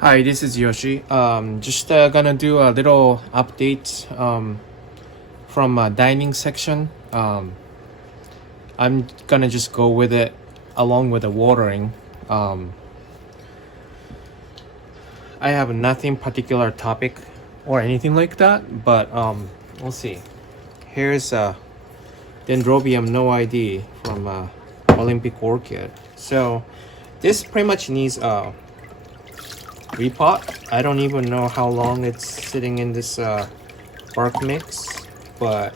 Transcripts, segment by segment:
Hi, this is Yoshi. Just gonna do a little update from dining section. I'm gonna just go with it along with the watering. I have nothing particular topic or anything like that, but we'll see. Here's Dendrobium no ID from Olympic Orchid. So this pretty much needs repot. I don't even know how long it's sitting in this bark mix, but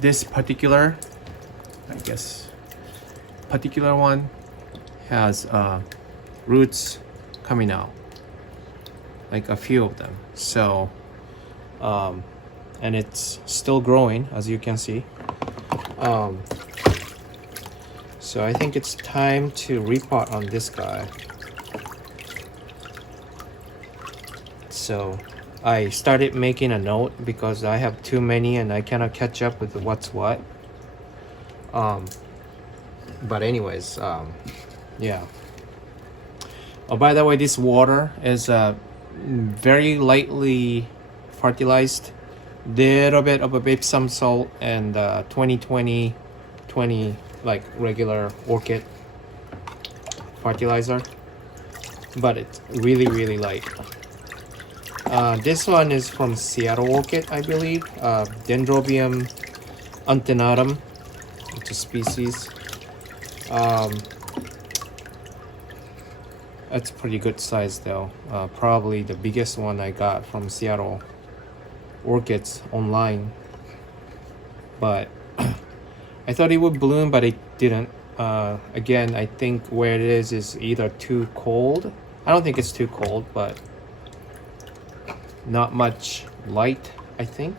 this particular, particular one has roots coming out, like a few of them. So and it's still growing, as you can see. So I think it's time to repot on this guy. So I started making a note because I have too many and I cannot catch up with what's what. But anyways, yeah. Oh, by the way, this water is very lightly fertilized. Little bit of a Epsom salt and 20 like regular orchid fertilizer, but it's really light. This one is from Seattle Orchid, I believe. Dendrobium antenatum, it's a species. That's pretty good size though. Probably the biggest one I got from Seattle Orchids online, but I thought it would bloom, but it didn't. Again, I think where it is either too cold. I don't think it's too cold, but not much light, I think.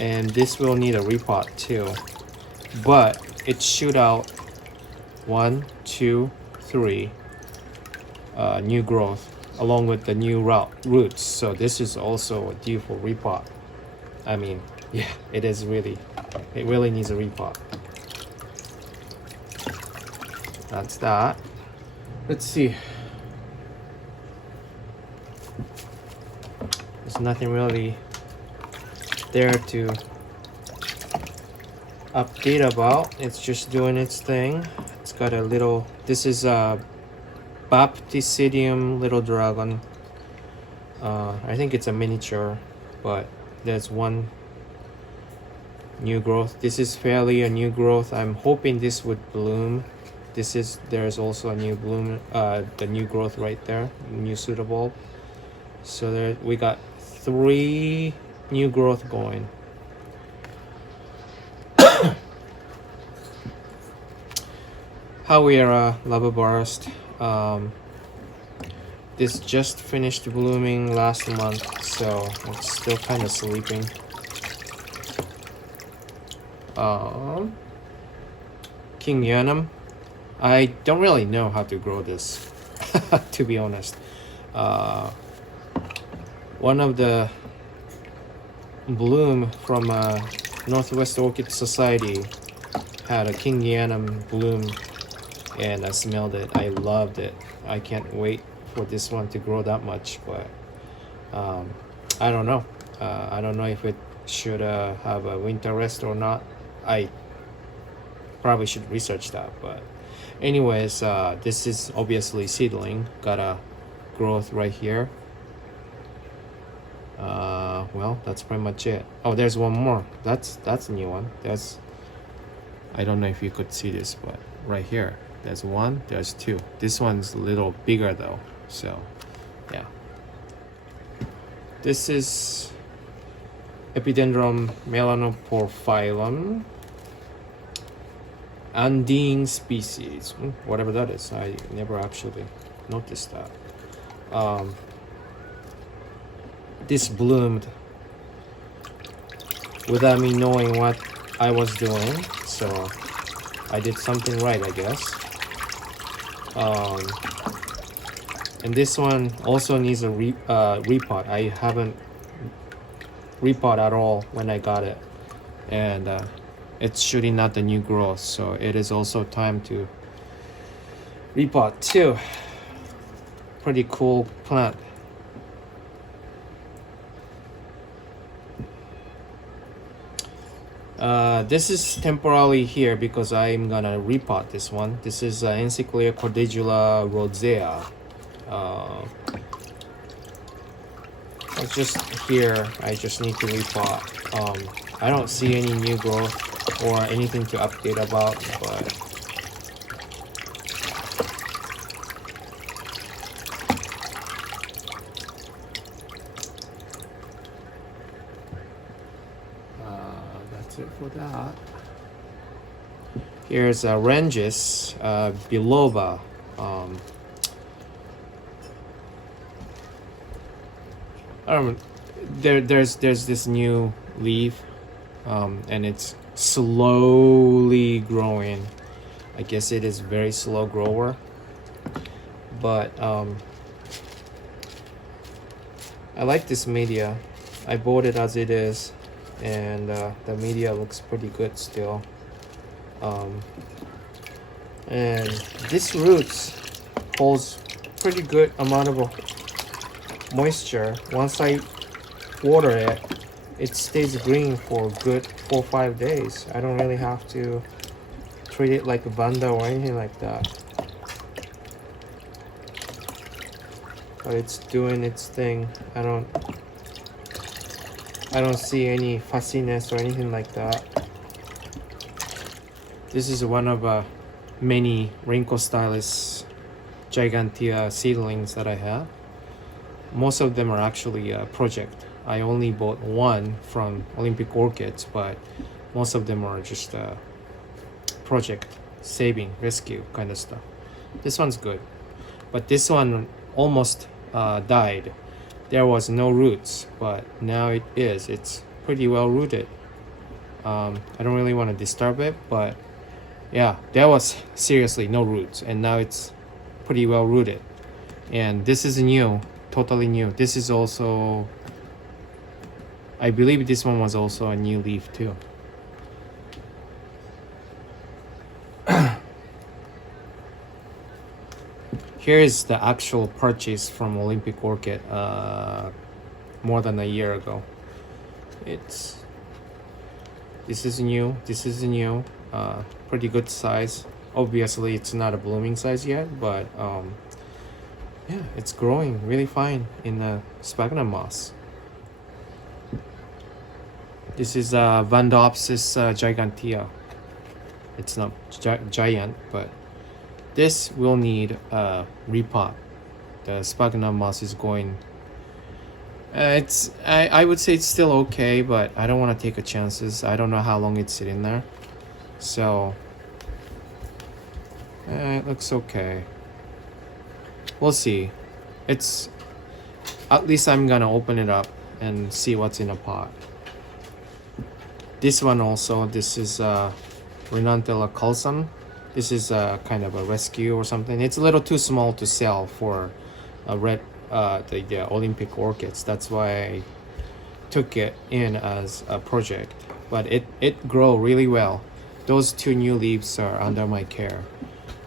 And this will need a repot too. But it shoot out 1, 2, 3 new growth along with the new roots. So this is also due for repot. I mean, yeah, it really needs a repot. That's that. Let's see. There's nothing really there to update about. It's just doing its thing. It's got a little, this is a Baptisidium little dragon. I think it's a miniature, but there's one new growth. This is fairly a new growth. I'm hoping this would bloom. There's also a new bloom, the new growth right there, new pseudobulb. So there we got 3 new growth going. However, Labobarst, this just finished blooming last month, so it's still kind of sleeping. King Yanum, I don't really know how to grow this, to be honest. One of the bloom from Northwest Orchid Society had a King Yanum bloom, and I smelled it. I loved it. I can't wait for this one to grow that much, but I don't know. I don't know if it should have a winter rest or not. I probably should research that, but anyways, this is obviously seedling. Got a growth right here. Well, that's pretty much it. Oh, there's one more. That's a new one. I don't know if you could see this, but right here, there's 1, there's 2. This one's a little bigger though, so yeah. This is Epidendrum melanoporphyllum, Andine species, whatever that is. I never actually noticed that. This bloomed without me knowing what I was doing, so I did something right, I guess. And this one also needs a repot. I haven't repot at all when I got it, and it's shooting out the new growth, so it is also time to repot too. Pretty cool plant. This is temporarily here because I'm gonna repot this one. This is Encyclia cordicula rosea. It's just here. I just need to repot. I don't see any new growth or anything to update about, but that's it for that. Here's Ranges biloba. There's this new leaf, and it's slowly growing. I guess it is very slow grower, but I like this media. I bought it as it is, and the media looks pretty good still. And this roots holds pretty good amount of moisture. Once I water it, it stays green for good 4 or 5 days. I don't really have to treat it like a vanda or anything like that. But it's doing its thing. I don't see any fussiness or anything like that. This is one of many Rhincostylus gigantea seedlings that I have. Most of them are actually a project. I only bought one from Olympic Orchids, but most of them are just project, saving, rescue kind of stuff. This one's good, but this one almost died. There was no roots, but now it is. It's pretty well rooted. I don't really want to disturb it, but yeah, there was seriously no roots, and now it's pretty well rooted. And this is new, totally new. This is also, I believe this one was also a new leaf too. Here is the actual purchase from Olympic Orchid more than a year ago. This is new, pretty good size. Obviously it's not a blooming size yet, but yeah, it's growing really fine in the sphagnum moss. This is Vandopsis gigantea. It's not giant, but this will need a repot. The sphagnum moss is going. I would say it's still okay, but I don't want to take a chances. I don't know how long it's sitting there, so it looks okay. We'll see. It's at least I'm gonna open it up and see what's in a pot. This one also. This is Renantella culsum. This is kind of a rescue or something. It's a little too small to sell for a red the Olympic orchids. That's why I took it in as a project. But it grow really well. Those two new leaves are under my care.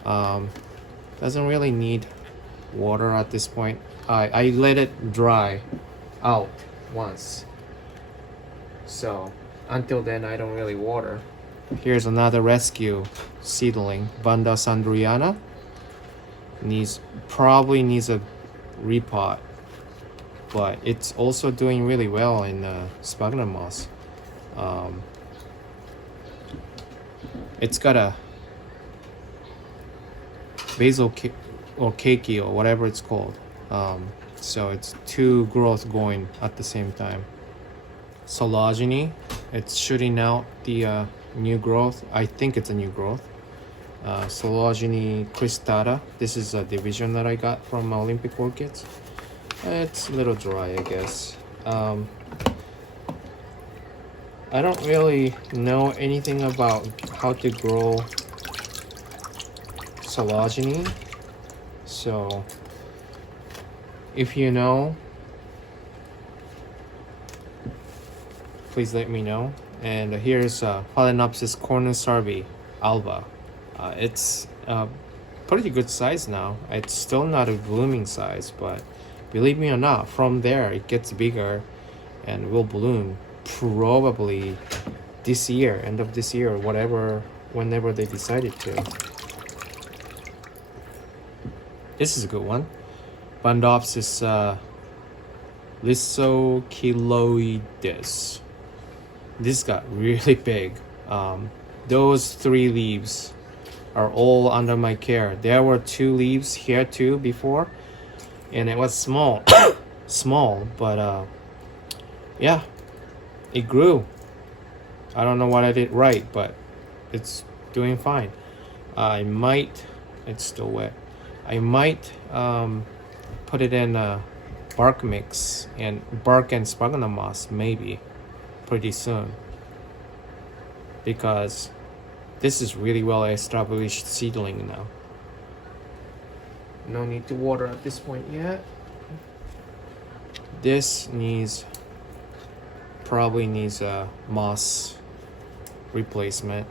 Doesn't really need water at this point. I let it dry out once. So until then I don't really water. Here's another rescue seedling, Vanda sandriana. Probably needs a repot, but it's also doing really well in sphagnum moss. It's got a basil or keiki or whatever it's called. So it's two growth going at the same time. Sologeny, it's shooting out the new growth. I think it's a new growth. Sologeny cristata. This is a division that I got from Olympic Orchids. It's a little dry, I guess. I don't really know anything about how to grow Sologeny. So if you know, please let me know. And here's Phalaenopsis cornusarvi alba. It's pretty good size now. It's still not a blooming size, but believe me or not, from there it gets bigger and will bloom probably this year, end of this year, whatever, whenever they decided to. This is a good one. Bandopsis Lysokiloides. This got really big. Those 3 leaves are all under my care. There were 2 leaves here too before, and it was small, small, but yeah, it grew. I don't know what I did right, but it's doing fine. It's still wet. I might put it in a bark mix and bark and sphagnum moss maybe pretty soon, because this is really well established seedling now. No need to water at this point yet. This probably needs a moss replacement,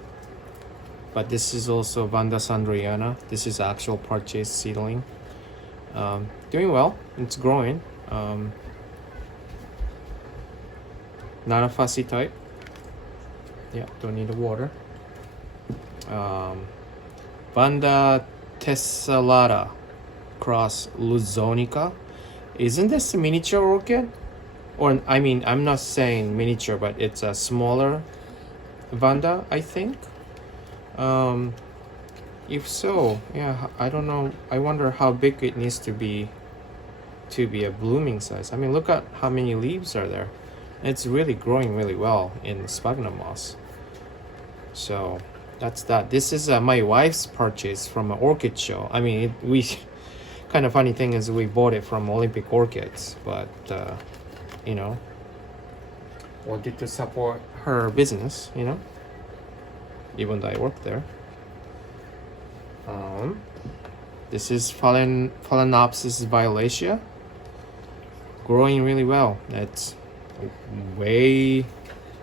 but this is also Vanda Sandriana. This is actual purchase seedling. Doing well. It's growing. Not a fussy type. Yeah, don't need the water. Vanda tessellata cross Luzonica. Isn't this a miniature orchid? Or I mean, I'm not saying miniature, but it's a smaller Vanda, I think. If so, yeah, I don't know. I wonder how big it needs to be a blooming size. I mean, look at how many leaves are there. It's really growing really well in sphagnum moss. So that's that. This is my wife's purchase from an orchid show. I mean, we kind of funny thing is we bought it from Olympic Orchids, but you know, wanted to support her business, you know, even though I work there. This is Phalaenopsis violacea, growing really well. It's way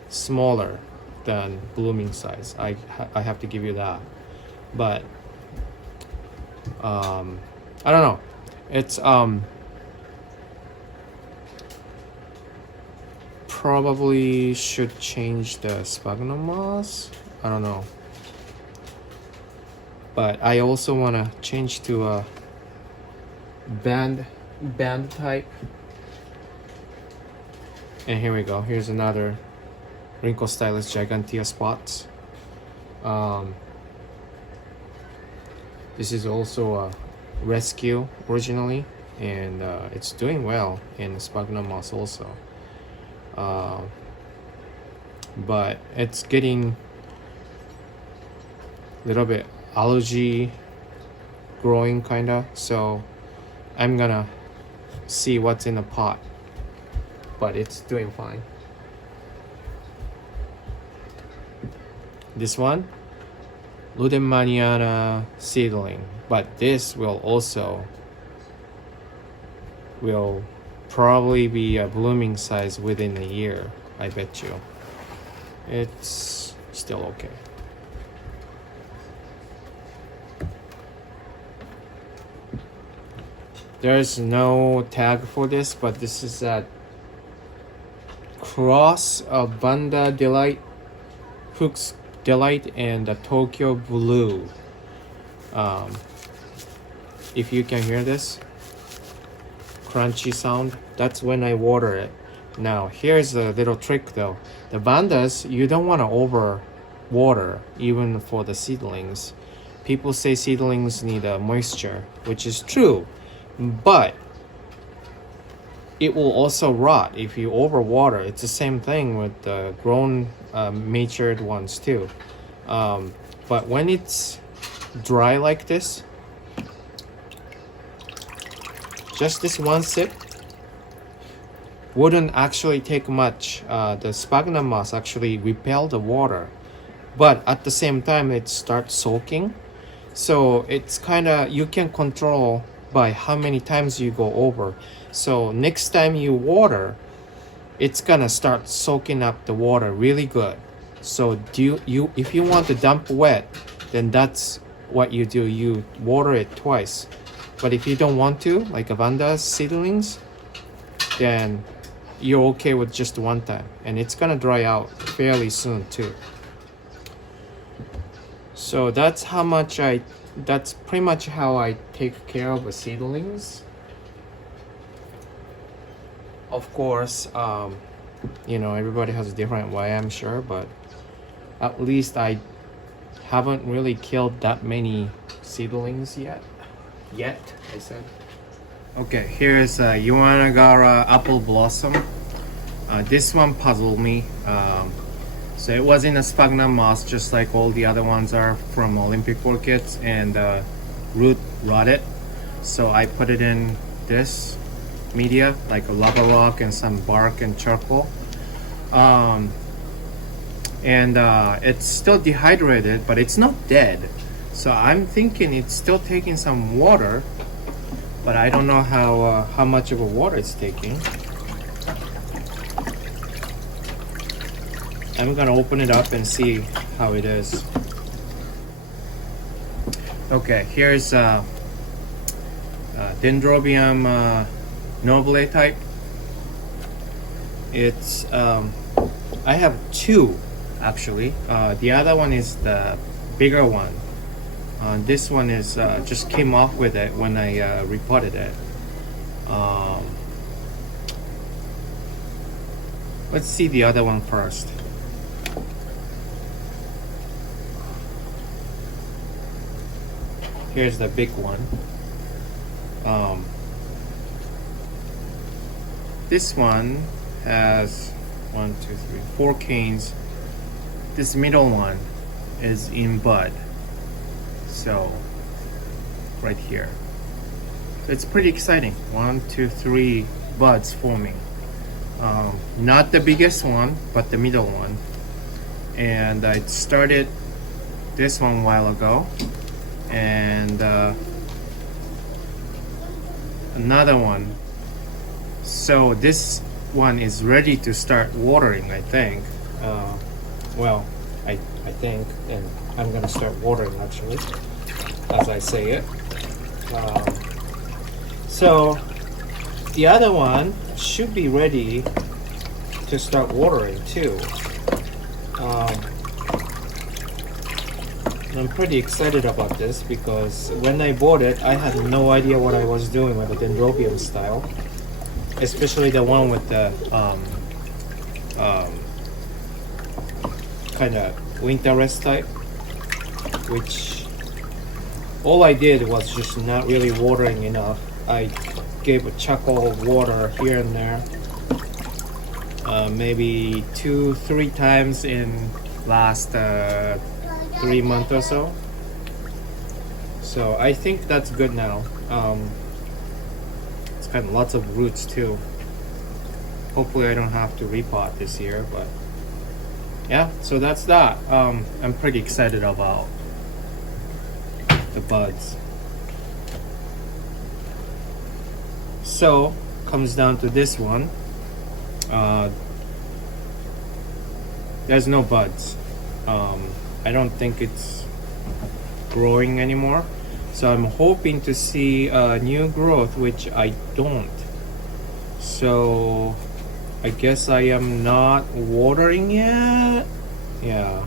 smaller than blooming size. I have to give you that, but I don't know. It's probably should change the sphagnum moss. I don't know. But I also want to change to a band type. And here we go. Here's another Wrinkle Stylus gigantea spots. This is also a rescue originally, and it's doing well in sphagnum moss also. But it's getting a little bit algae growing kinda, so I'm gonna see what's in the pot, but it's doing fine. This one, Ludemaniana seedling, but this will probably be a blooming size within a year, I bet you. It's still okay. There's no tag for this, but this is a cross of Vanda Delight, Fuchs Delight, and the Tokyo Blue. If you can hear this crunchy sound, that's when I water it. Now here's a little trick though. The Vandas, you don't want to over water even for the seedlings. People say seedlings need moisture, which is true, but it will also rot if you overwater. It's the same thing with the grown matured ones too. But when it's dry like this, just this one sip wouldn't actually take much. The sphagnum moss actually repel the water, but at the same time it starts soaking. So it's kind of, you can control by how many times you go over. So next time you water, it's gonna start soaking up the water really good. So if you want to dump wet, then that's what you do, you water it twice. But if you don't want to, like Avanda's seedlings, then you're okay with just one time, and it's gonna dry out fairly soon too. So that's pretty much how I take care of the seedlings. Of course, you know, everybody has a different way, I'm sure, but at least I haven't really killed that many seedlings yet, I said. Okay, here's Yuanagara apple blossom. This one puzzled me. So it was in a sphagnum moss, just like all the other ones are from Olympic Orchids, and root rotted. So I put it in this media, like a lava rock and some bark and charcoal. And it's still dehydrated, but it's not dead. So I'm thinking it's still taking some water, but I don't know how much of a water it's taking. I'm gonna open it up and see how it is. Okay, here's Dendrobium nobile type. It's I have two actually. The other one is the bigger one. This one is just came off with it when I repotted it. Let's see the other one first. Here's the big one. This one has 4 canes. This middle one is in bud. So right here. So it's pretty exciting. 1, 2, 3 buds forming. Not the biggest one, but the middle one. And I started this one a while ago. And another one. So this one is ready to start watering, I think. Well, I think, and I'm gonna start watering actually, as I say it. So the other one should be ready to start watering too. I'm pretty excited about this because when I bought it, I had no idea what I was doing with the Dendrobium style, especially the one with the kind of winter rest type, which all I did was just not really watering enough. I gave a charcoal water here and there, maybe 2-3 times in last 3 months or so. So I think that's good now. It's got lots of roots too. Hopefully I don't have to repot this year, but yeah, so that's that. I'm pretty excited about the buds. So comes down to this one. There's no buds. I don't think it's growing anymore, so I'm hoping to see new growth, which I don't. So I guess I am not watering yet. Yeah,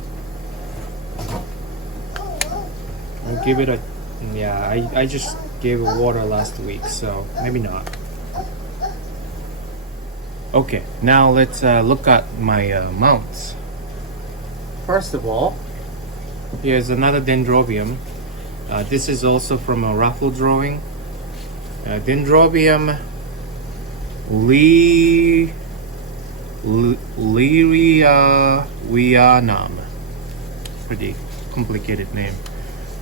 I'll give it a I just gave it water last week, so maybe not. Okay, now let's look at my mounts. First of all, here's another Dendrobium. This is also from a raffle drawing. Dendrobium Lyriawianum. Pretty complicated name.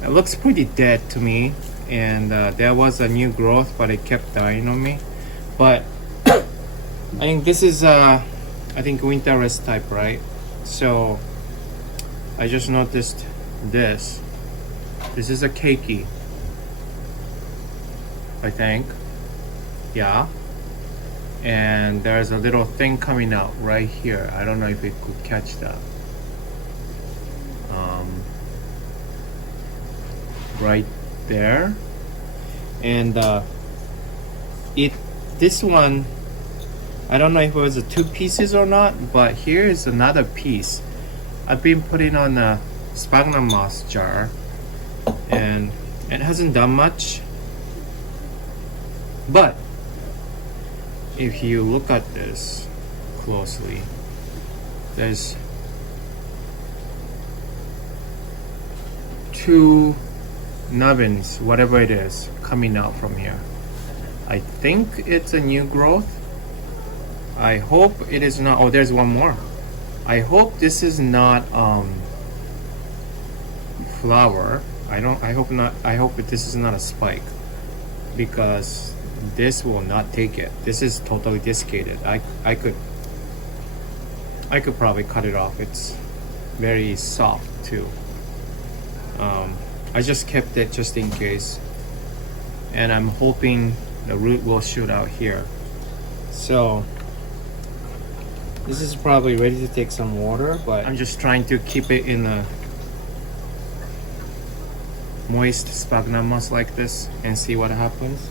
It looks pretty dead to me, and there was a new growth, but it kept dying on me. But I think this is I think winter rest type, right? So I just noticed this. This is a keiki, I think. Yeah. And there's a little thing coming out right here. I don't know if it could catch that. right there. And this one, I don't know if it was a 2 pieces or not, but here is another piece. I've been putting on a sphagnum moss jar, and it hasn't done much. But if you look at this closely, there's 2 nubbins, whatever it is, coming out from here. I think it's a new growth. I hope it is not. Oh, there's one more. I hope this is not flower. I hope not. I hope this is not a spike, because this will not take it. This is totally desiccated. I could probably cut it off. It's very soft too. I just kept it just in case, and I'm hoping the root will shoot out here. So this is probably ready to take some water, but I'm just trying to keep it in a moist sphagnum moss like this and see what happens.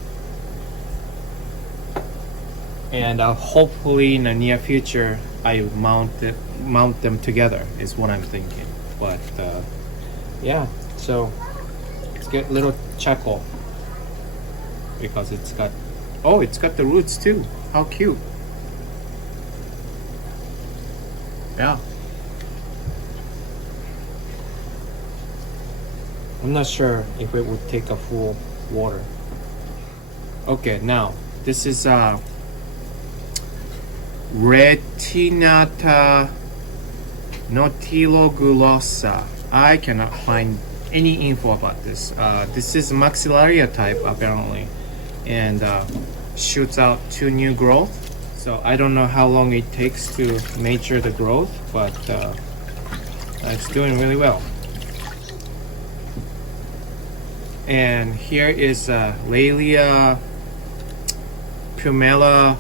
And hopefully in the near future I mount them together is what I'm thinking. But yeah, so let's get a little chuckle because it's got the roots too. How cute. Yeah. I'm not sure if it would take a full water. Okay, now this is Retinata notilogulosa. I cannot find any info about this. This is maxillaria type apparently, and shoots out 2 new growth. So I don't know how long it takes to mature the growth, but it's doing really well. And here is Laelia pumela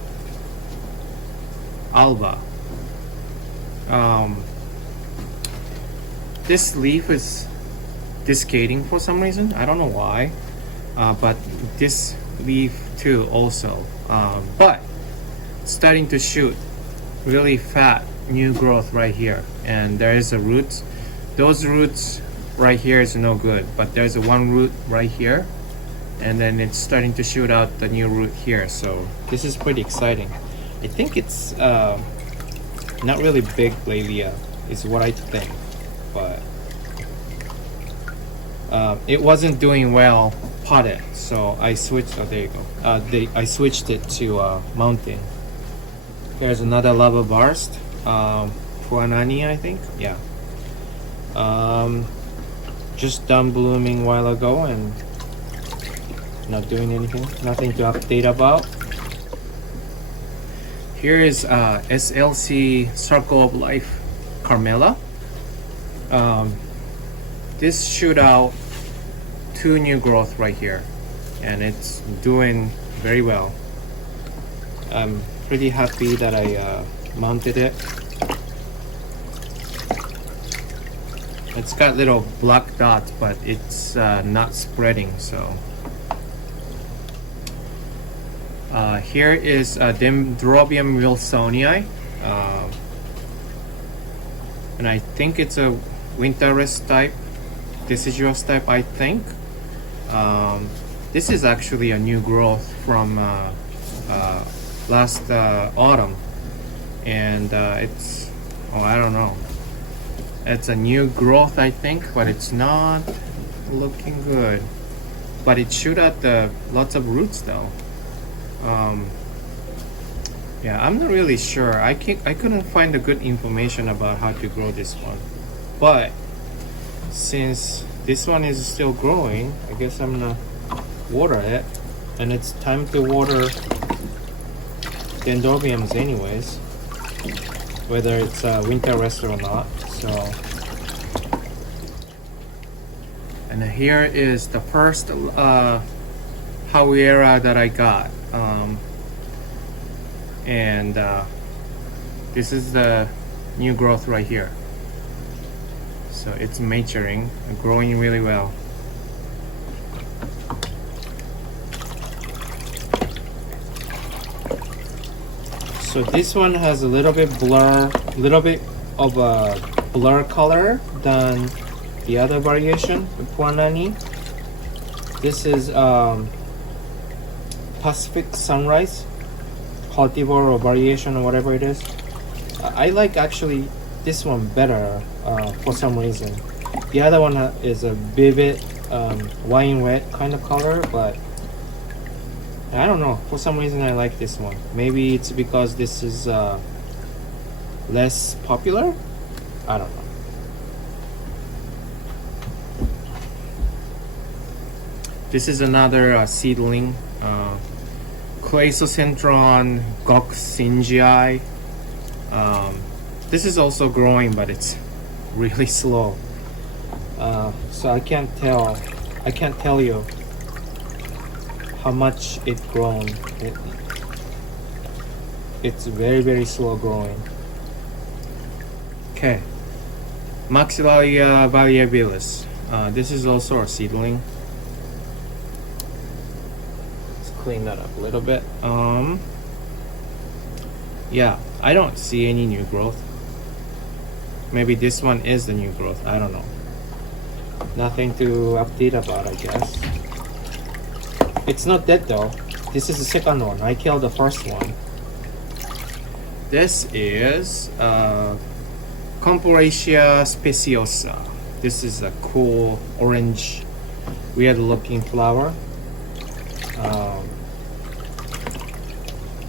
alba. This leaf is desiccating for some reason. I don't know why, but this leaf too also. But starting to shoot really fat new growth right here, and there is a root. Those roots right here is no good, but there's a one root right here, and then it's starting to shoot out the new root here. So this is pretty exciting. I think it's not really big Laelia is what I think, but it wasn't doing well potted, so I switched. Oh, there you go. I switched it to mounting. There's another lava burst, Fuanani, I think. Yeah. Just done blooming a while ago and not doing anything. Nothing to update about. Here is SLC Circle of Life Carmela. This shoot out 2 new growth right here, and it's doing very well. I'm pretty happy that I mounted it. It's got little black dots, but it's not spreading. So here is Dendrobium wilsonii, and I think it's a winterless type, deciduous type, I think. This is actually a new growth from last autumn, and it's, I don't know, it's a new growth I think, but it's not looking good. But it shoot out lots of roots though. Yeah, I'm not really sure. I couldn't find the good information about how to grow this one, but since this one is still growing, I guess I'm gonna water it, and it's time to water dendrobiums anyways, whether it's winter rest or not. So, and here is the first Hawaiera that I got, and this is the new growth right here. So it's maturing and growing really well. So this one has a little bit of a blur color than the other variation, the Puanani. This is Pacific Sunrise cultivar or variation or whatever it is. I like actually this one better for some reason. The other one is a vivid wine red kind of color, but I don't know, for some reason I like this one. Maybe it's because this is less popular? I don't know. This is another seedling, Chrysocentron goxingii. This is also growing, but it's really slow. So I can't tell you how much it's grown. It's very slow growing. Okay, Maxillaria variabilis. This is also a seedling. Let's clean that up a little bit. Yeah, I don't see any new growth. Maybe this one is the new growth. I don't know. Nothing to update about, I guess. It's not dead though. This is the second one. I killed the first one. This is Comparatia speciosa. This is a cool orange, weird looking flower.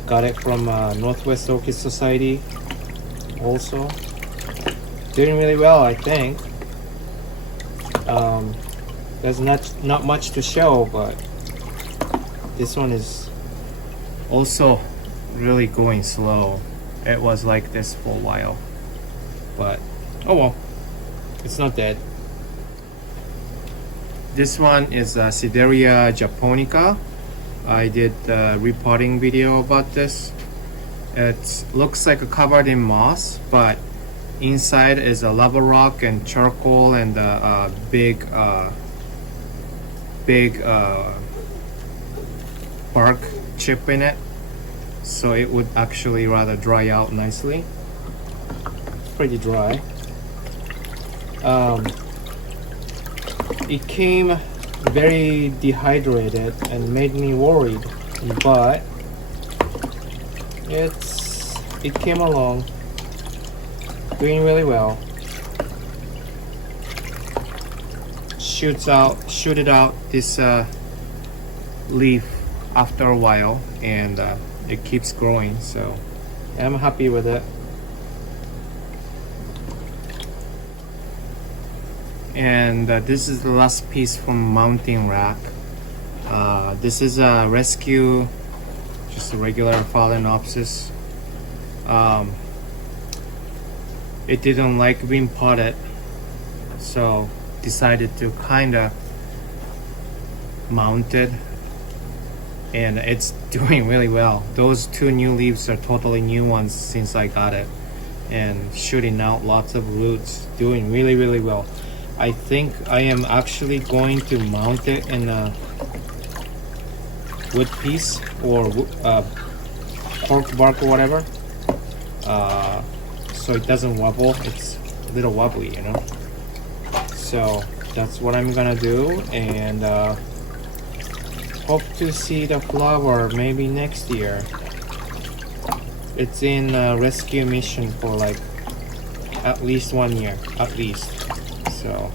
Got it from Northwest Orchid Society also. Doing really well, I think. There's not much to show, but this one is also really going slow. It was like this for a while, but oh well, it's not dead. This one is Sideria japonica. I did a repotting video about this. It looks like covered in moss, but inside is a lava rock and charcoal and a big bark chip in it, so it would actually rather dry out nicely. It's pretty dry. It came very dehydrated and made me worried, but it came along doing really well. Shoots it out this leaf after a while, and it keeps growing, so I'm happy with it. And this is the last piece from Mountain Rack. This is a rescue, just a regular Phalaenopsis. It didn't like being potted, so decided to kinda mount it, and it's doing really well. Those two new leaves are totally new ones since I got it, and shooting out lots of roots, doing really well. I think I am actually going to mount it in a wood piece or cork bark or whatever, so it doesn't wobble. It's a little wobbly, you know. So that's what I'm gonna do, and hope to see the flower maybe next year. It's in a rescue mission for like at least 1 year, at least. So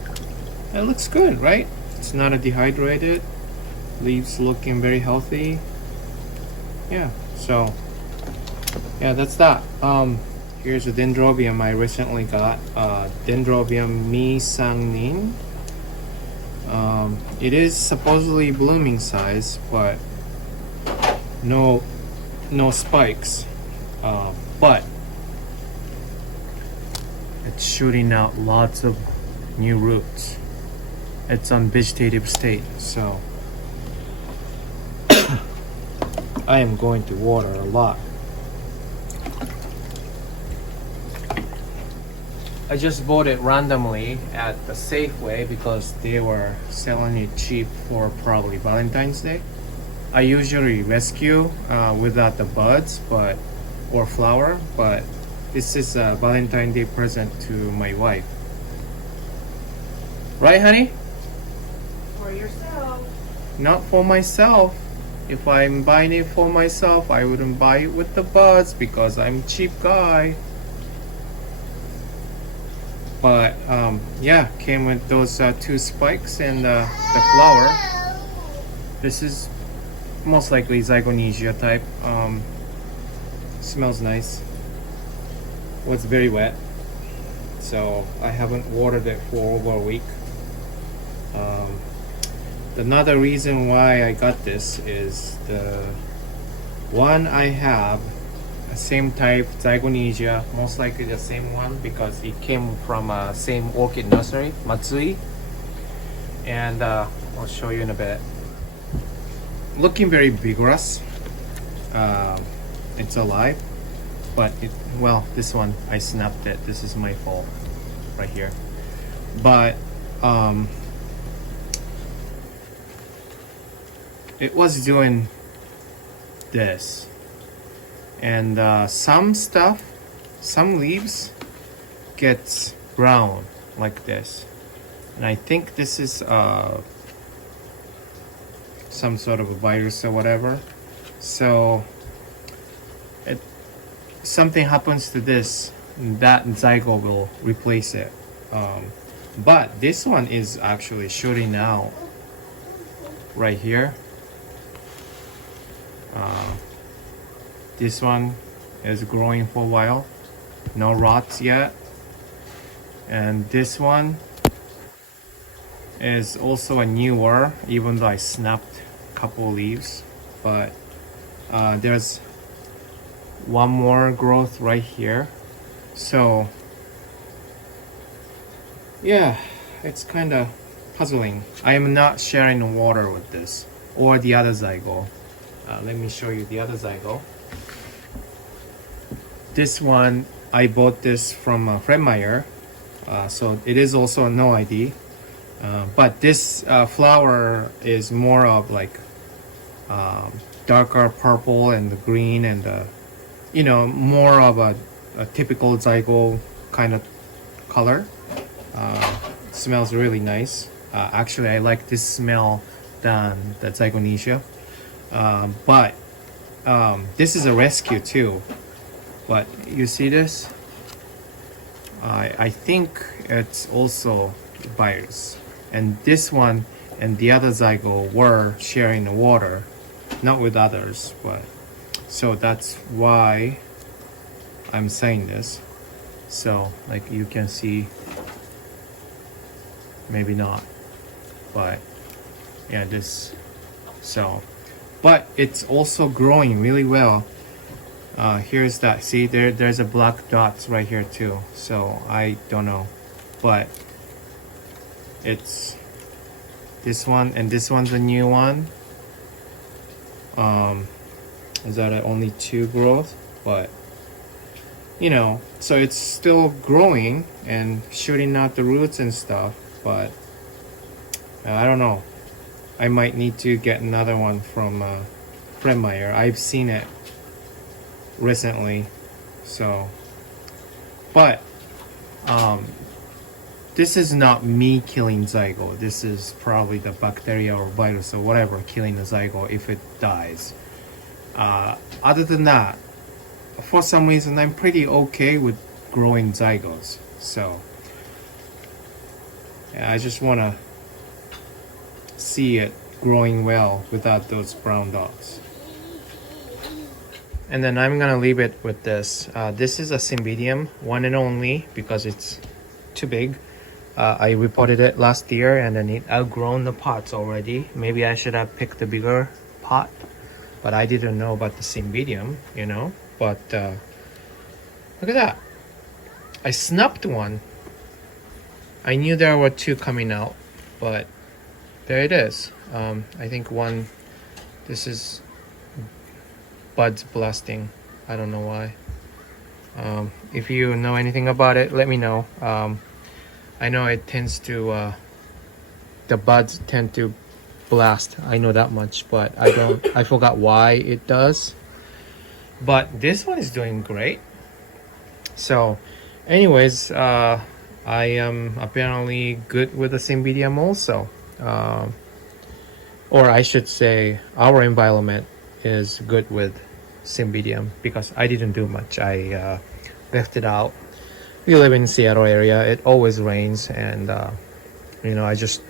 it looks good, right? It's not a dehydrated. Leaves looking very healthy. Yeah, so yeah, that's that. Here's a dendrobium I recently got, Dendrobium misangnin. It is supposedly blooming size, but no spikes. But it's shooting out lots of new roots. It's on vegetative state, so I am going to water a lot. I just bought it randomly at the Safeway because they were selling it cheap for probably Valentine's Day. I usually rescue without the buds, but or flower, but this is a Valentine's Day present to my wife. Right, honey? For yourself. Not for myself. If I'm buying it for myself, I wouldn't buy it with the buds because I'm a cheap guy. But yeah, came with those two spikes and the flower. This is most likely Zygonesia type. Smells nice. Was very wet, so I haven't watered it for over a week. Another reason why I got this is the one I have, same type Zygonesia, most likely the same one because it came from same orchid nursery, Matsui, and I'll show you in a bit. Looking very vigorous. It's alive, but well, this one I snapped it. This is my fault right here, but it was doing this, and some leaves gets brown like this, and I think this is some sort of a virus or whatever. So something happens to this, that zygote will replace it. But this one is actually shooting out right here. This one is growing for a while, no rots yet, and this one is also a newer, even though I snapped a couple leaves, but there's one more growth right here. So yeah, it's kind of puzzling. I am not sharing water with this or the other zygote. Let me show you the other zygote. This one, I bought this from Fred Meyer, so it is also no ID. But this flower is more of like darker purple and the green and you know, more of a typical zygote kind of color. Smells really nice. Actually, I like this smell than the Zygonesia. But this is a rescue too. But you see this? I think it's also virus. And this one and the other zygote were sharing the water, not with others, but so that's why I'm saying this. So like you can see, maybe not, but yeah, this. So, but it's also growing really well. Here's that. See, there's a black dots right here too. So I don't know, but it's this one and this one's a new one. Is that only 2 growth? But you know, so it's still growing and shooting out the roots and stuff. But I don't know. I might need to get another one from Fred Meyer. I've seen it recently, so but this is not me killing zygote. This is probably the bacteria or virus or whatever killing the zygote if it dies. Other than that, for some reason I'm pretty okay with growing zygotes. So yeah, I just want to see it growing well without those brown dots. And then I'm gonna leave it with this. This is a Cymbidium, one and only, because it's too big. I repotted it last year and then it outgrown the pots already. Maybe I should have picked a bigger pot, but I didn't know about the Cymbidium, you know. But look at that. I snapped one. I knew there were 2 coming out, but there it is. I think one, this is buds blasting. I don't know why. If you know anything about it, let me know. I know it tends to, the buds tend to blast. I know that much, but I forgot why it does. but this one is doing great. So anyways, I am apparently good with the Cymbidium also. Or I should say our environment is good with Cymbidium because I didn't do much. I left it out. We live in Seattle area. It always rains, and I just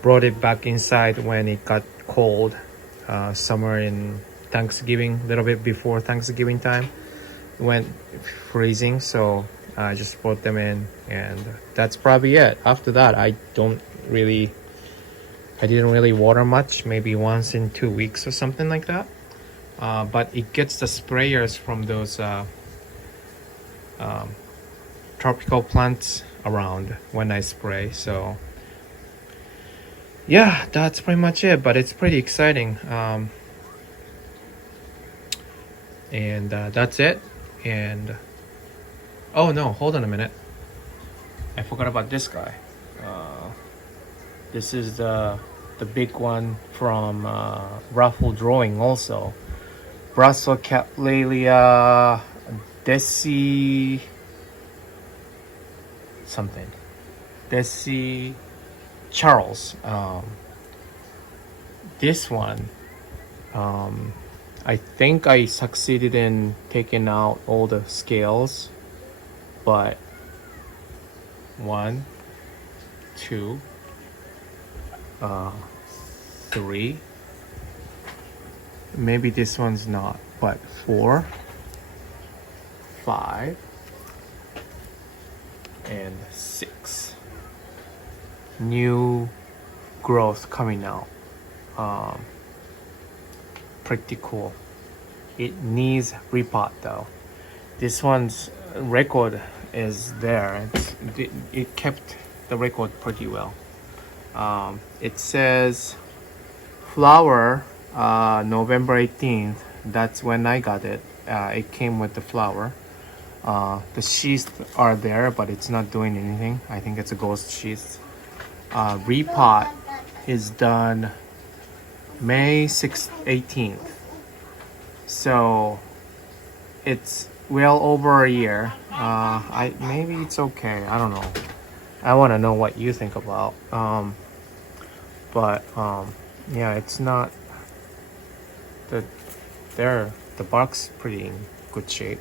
brought it back inside when it got cold, somewhere in Thanksgiving, a little bit before Thanksgiving time. It went freezing, so I just brought them in, and that's probably it. After that, I didn't really water much, maybe once in 2 weeks or something like that. But it gets the sprayers from those tropical plants around when I spray. So yeah, that's pretty much it, but it's pretty exciting. And that's it. And oh no, hold on a minute, I forgot about this guy. This is the big one from Raffle Drawing also. Brussels Cattleya Desi something. Desi Charles. This one, I think I succeeded in taking out all the scales, but 1, 2, 3. Maybe this one's not, but 4, 5, and 6. New growth coming out. Pretty cool. It needs repot though. This one's record is there. It kept the record pretty well. It says flower November 18th. That's when I got it. It came with the flower. The sheaths are there, but it's not doing anything. I think it's a ghost sheath. Repot is done May 18th. So it's well over a year. Maybe it's okay. I don't know. I want to know what you think about. Yeah, it's not the bark's pretty in good shape.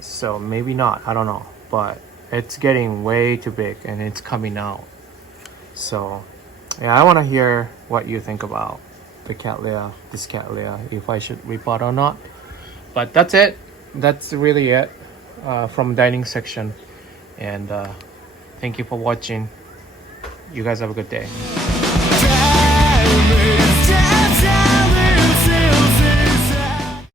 So maybe not. I don't know. But it's getting way too big and it's coming out. So yeah, I want to hear what you think about this Cattleya, if I should repot or not. But that's it. That's really it from dining section. And thank you for watching. You guys have a good day.